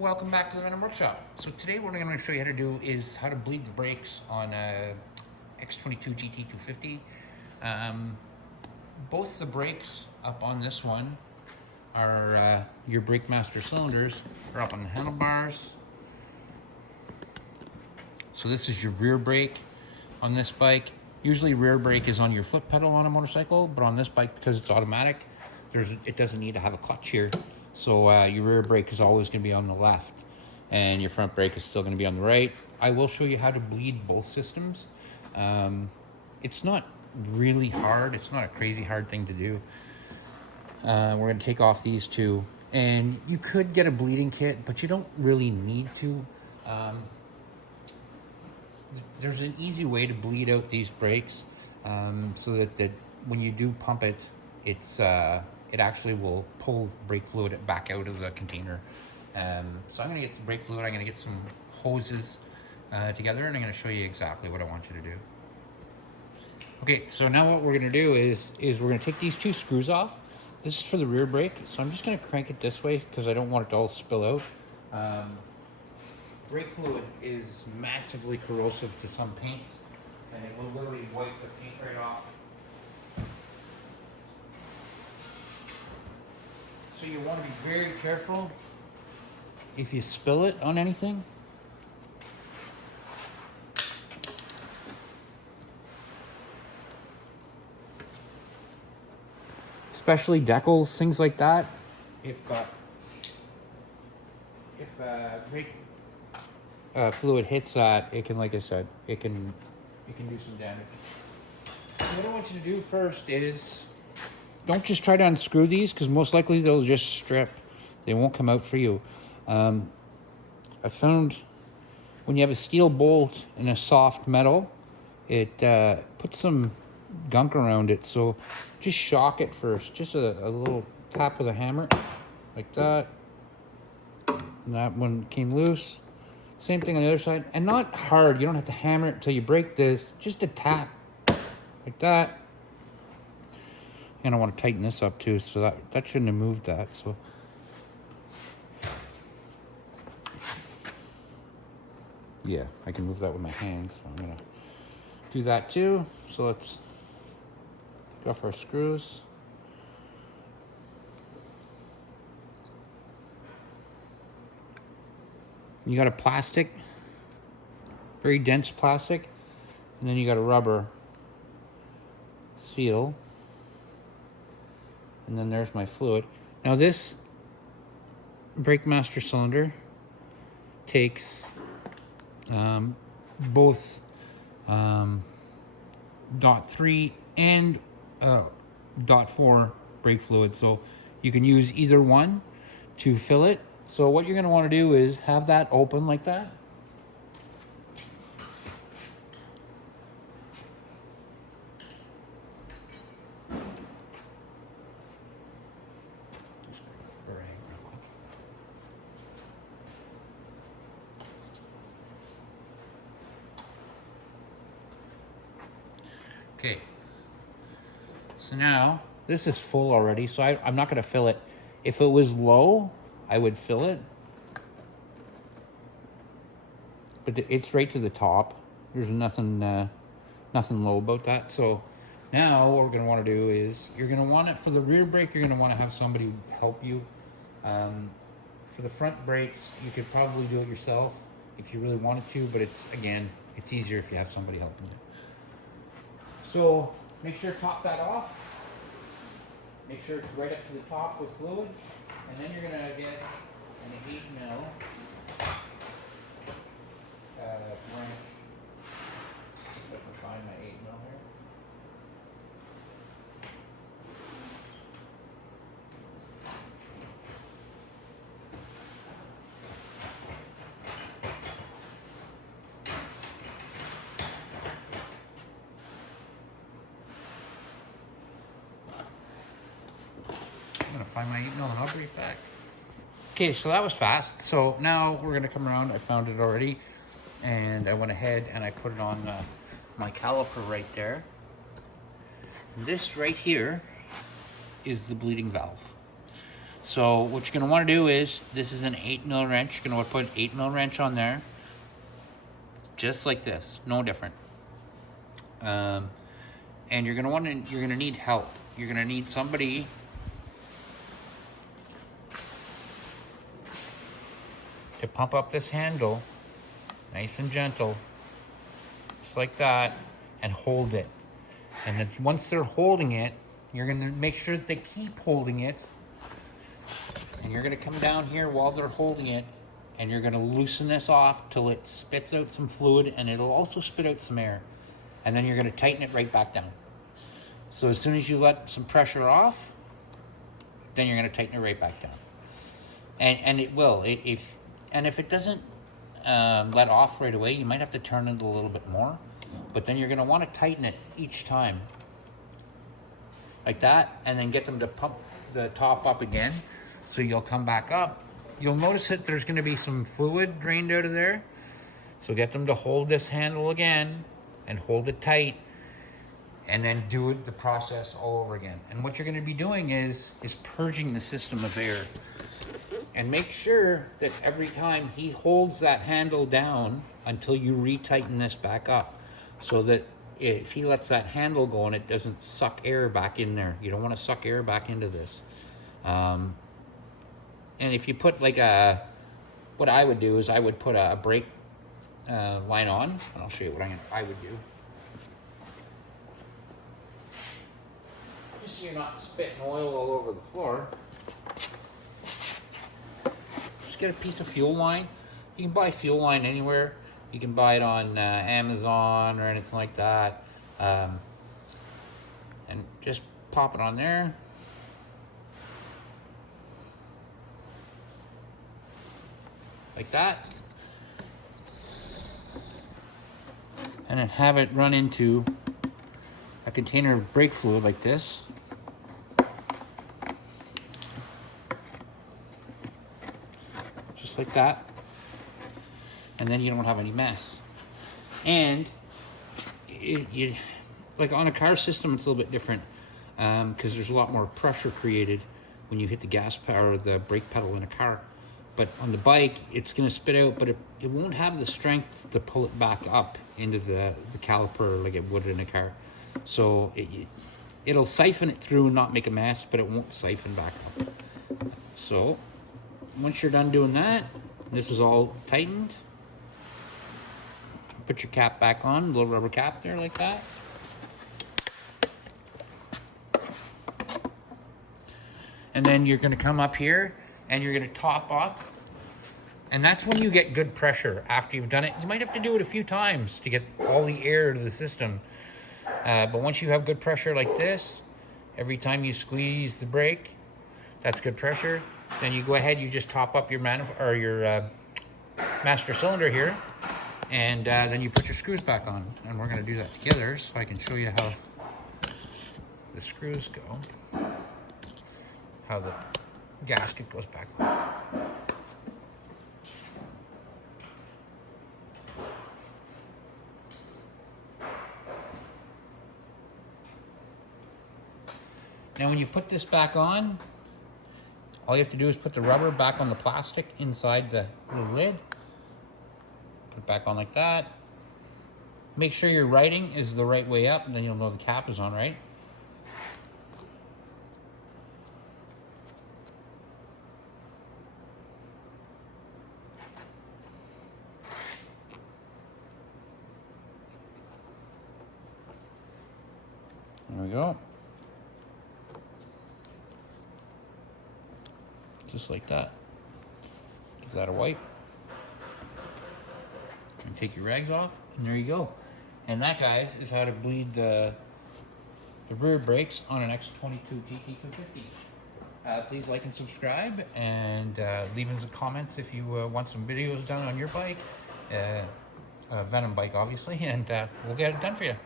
Welcome back to the Venom Workshop. So today what I'm going to show you how to do is how to bleed the brakes on a X22GT 250. Both the brakes up on this one are your brake master cylinders are up on the handlebars. So this is your rear brake on this bike. Usually rear brake is on your foot pedal on a motorcycle, but on this bike, because it's automatic, it doesn't need to have a clutch here. So your rear brake is always going to be on the left and your front brake is still going to be on the right. I will show you how to bleed both systems. It's not really hard. It's not a crazy hard thing to do. We're going to take off these two, and you could get a bleeding kit, but you don't really need to. There's an easy way to bleed out these brakes so that when you do pump it, it actually will pull brake fluid back out of the container. So I'm going to get the brake fluid, I'm going to get some hoses together, and I'm going to show you exactly what I want you to do. Okay, so now what we're going to do is we're going to take these two screws off. This is for the rear brake, so I'm just going to crank it this way because I don't want it to all spill out. Brake fluid is massively corrosive to some paints, and it will literally wipe the paint right off. So you want to be very careful if you spill it on anything. Especially decals, things like that. If brake fluid hits that, it can, like I said, it can do some damage. So what I want you to do first is don't just try to unscrew these, because most likely they'll just strip. They won't come out for you. I found when you have a steel bolt and a soft metal, it puts some gunk around it. So just shock it first. Just a little tap with a hammer, like that. And that one came loose. Same thing on the other side. And not hard. You don't have to hammer it until you break this. Just a tap, like that. And I want to tighten this up too, so that shouldn't have moved that. So yeah, I can move that with my hands. So I'm gonna do that too. So let's go for our screws. You got a plastic, very dense plastic, and then you got a rubber seal. And then there's my fluid. Now this brake master cylinder takes both .3 and .4 brake fluid. So you can use either one to fill it. So what you're going to want to do is have that open like that. Okay, so now this is full already, so I'm not going to fill it. If it was low, I would fill it, but it's right to the top. There's nothing low about that. So now what we're going to want to do is you're going to want it for the rear brake. You're going to want to have somebody help you. For the front brakes, you could probably do it yourself if you really wanted to, but it's easier if you have somebody helping you. So make sure to top that off. Make sure it's right up to the top with fluid. And then you're going to get an 8mm wrench. I can find my 8mm here. I'm gonna find my 8mm and I'll be right back. Okay, so that was fast. So now we're gonna come around. I found it already, and I went ahead and I put it on my caliper right there. And this right here is the bleeding valve. So what you're gonna wanna do is, this is an 8mm wrench. You're gonna wanna put an 8mm wrench on there, just like this, no different. And you're gonna need help. You're gonna need somebody to pump up this handle, nice and gentle, just like that, and hold it. And then once they're holding it, you're gonna make sure that they keep holding it. And you're gonna come down here while they're holding it, and you're gonna loosen this off till it spits out some fluid, and it'll also spit out some air. And then you're gonna tighten it right back down. So as soon as you let some pressure off, then you're gonna tighten it right back down. And it will, if it doesn't let off right away, you might have to turn it a little bit more, but then you're gonna wanna tighten it each time. Like that, and then get them to pump the top up again. So you'll come back up. You'll notice that there's gonna be some fluid drained out of there. So get them to hold this handle again and hold it tight, and then do the process all over again. And what you're gonna be doing is purging the system of air. And make sure that every time he holds that handle down until you retighten this back up, so that if he lets that handle go and it doesn't suck air back in there. You don't wanna suck air back into this. And if you put like what I would do is I would put a brake line on, and I'll show you what I would do. Just so you're not spitting oil all over the floor. Just get a piece of fuel line. You can buy fuel line anywhere. You can buy it on Amazon or anything like that. And just pop it on there. Like that. And then have it run into a container of brake fluid like this. Just like that. And then you don't have any mess. And you like on a car system, it's a little bit different because there's a lot more pressure created when you hit the gas pedal or the brake pedal in a car. But on the bike, it's going to spit out, but it won't have the strength to pull it back up into the caliper like it would in a car. So it'll siphon it through and not make a mess, but it won't siphon back up. So once you're done doing that, this is all tightened. Put your cap back on, a little rubber cap there like that. And then you're going to come up here and you're going to top off. And that's when you get good pressure after you've done it. You might have to do it a few times to get all the air to the system. But once you have good pressure like this, every time you squeeze the brake, that's good pressure. Then you go ahead, you just top up your master cylinder here, and then you put your screws back on. And we're going to do that together so I can show you how the screws go, how the gasket goes back on. Now when you put this back on, all you have to do is put the rubber back on the plastic inside the lid. Put it back on like that. Make sure your writing is the right way up, and then you'll know the cap is on right. There we go. Just like that. Give that a wipe. And take your rags off, and there you go. And that, guys, is how to bleed the rear brakes on an X22GT 250. Please like and subscribe, and leave in some comments if you want some videos done on your bike. Venom bike, obviously, and we'll get it done for you.